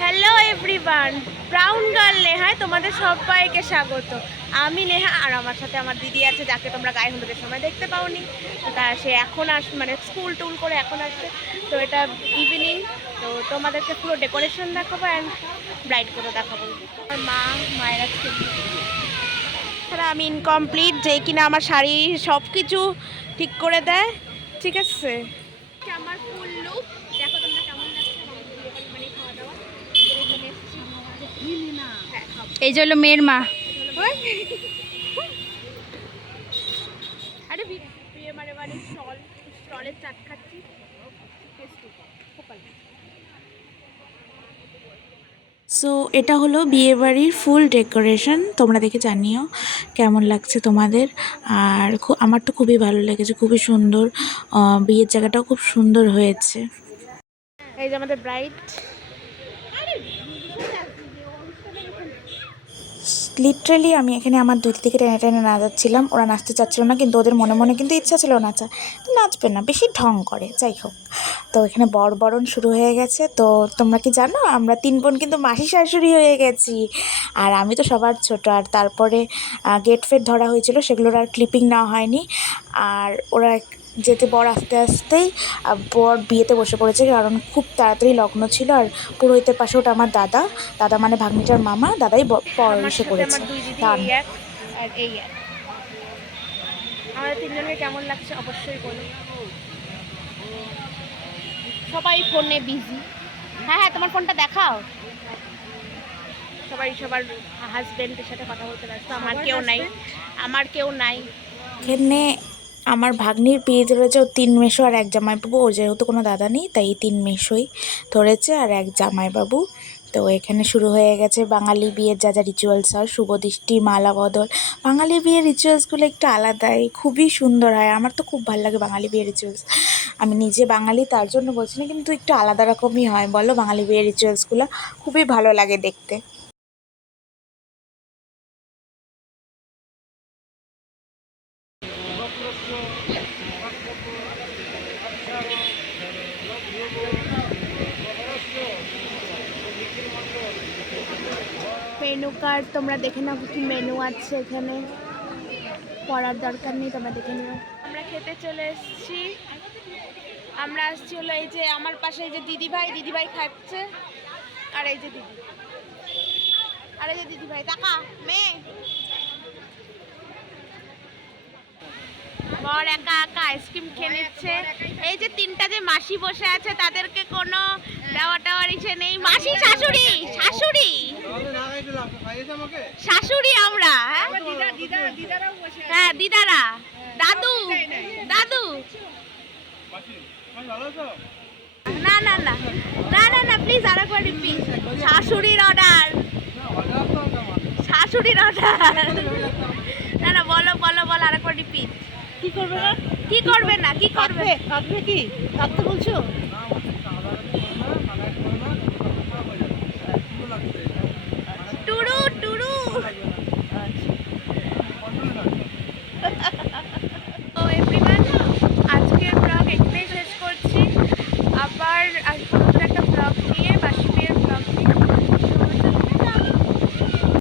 Hello everyone, brown girl নেহায় তোমাদের সবাইকে স্বাগত। আমি নেহা, আর আমার সাথে আমার দিদি আছে, যাকে তোমরা গায়ে হলুদের সময় দেখতে পাওনি। তা সে এখন মানে স্কুল টুল করে এখন আসছে। তো এটা ইভিনিং, তো তোমাদেরকে পুরো ডেকোরেশন দেখাবো অ্যান্ড ব্রাইড করে দেখাবো। আর মায়ের আজকে আমি ইনকমপ্লিট, যে কিনা আমার শাড়ি সব কিছু ঠিক করে দেয়। ঠিক আছে, আমার ফুল লুক দেখো তোমরা কেমন লাগছে। মানে খাওয়া দাওয়া এই যে হলো মেয়ের মা। আরে বিয়ে মানে স্টলের চাট খাচ্ছি। সো এটা হলো বিয়েবাড়ির ফুল ডেকোরেশন। তোমরা দেখে জানিও কেমন লাগছে তোমাদের। আর আমার তো খুবই ভালো লেগেছে, খুবই সুন্দর। বিয়ের জায়গাটাও খুব সুন্দর হয়েছে। এই যে আমাদের ব্রাইড। লিটারালি আমি এখানে আমার দুই দিকে টেনে টেনে নাচাচ্ছিলাম। ওরা নাচতে চাচ্ছিল না, কিন্তু ওদের মনে মনে কিন্তু ইচ্ছা ছিল নাচা। তো নাচবে না, বেশি ঢং করে, যাই হোক। তো এখানে বরণ শুরু হয়ে গেছে। তো তোমরা কি জানো, আমরা 3 বোন কিন্তু মাসি শাশুড়ি হয়ে গেছি। আর আমি তো সবার ছোট। আর তারপরে গেট ফেট ধরা হয়েছিল, সেগুলোর আর ক্লিপিং নেওয়া হয়নি। আর ওরা যেতে বর আস্তে আস্তেই বর বিয়েতে বসে পড়েছে, কারণ খুব তাড়াতাড়ি লগ্ন ছিল। আর পুরোহিতের পাশে ওটা আমার দাদা মানে ভাগ্নিটার মামা, দাদাই পর এসে পড়েছে। আমাদের তিনজনকে কেমন লাগছে অবশ্যই বলো। সবাই ফোনে বিজি। হ্যাঁ, তোমার ফোনটা দেখাও। সবাই সবার হাজবেন্ডের সাথে কথা বলতে ব্যস্ত। আমার কেউ নাই। এখানে আমার ভাগ্নির বিয়ে ধরেছে ও 3 মেশো আর 1 জামাইবাবু। ওর যেহেতু কোনো দাদা নেই, তাই 3 মেশোই ধরেছে আর 1 জামাইবাবু। তো এখানে শুরু হয়ে গেছে বাঙালি বিয়ের যা যা রিচুয়ালস হয়, শুভ দৃষ্টি, মালা বদল। বাঙালি বিয়ের রিচুয়ালসগুলো একটু আলাদাই, খুবই সুন্দর হয়। আমার তো খুব ভালো লাগে বাঙালি বিয়ের রিচুয়ালস। আমি নিজে বাঙালি, তার জন্য বলছি না, কিন্তু একটু আলাদা রকমই হয় বলো। বাঙালি বিয়ের রিচুয়ালসগুলো খুবই ভালো লাগে দেখতে। মেনু কার্ড তোমরা দেখে নাও, কি মেনু আছে এখানে। পড়ার দরকার নেই, তোমরা দেখে নিও। আমরা খেতে চলে এসেছি। আমরা আসছি হলো এই যে আমার পাশে এই যে দিদিভাই খাচ্ছে। আর এই যে দিদিভাই টাকা মেয়ে বর একা আইসক্রিম খেয়ে নিচ্ছে। এই যে 3টা যে মাসি বসে আছে, তাদেরকে কোনো দেওয়ার ইচ্ছে নেই। মাসি শাশুড়ি আমরা। হ্যাঁ, দিদারা, দাদু না প্লিজ আরেকবার রিপিট। শাশুড়ির অর্ডার। না বলো আরেকবার রিপিট। কি করবে না? কি করবে? কাঁদবে কি? কাঁদতে বলছো?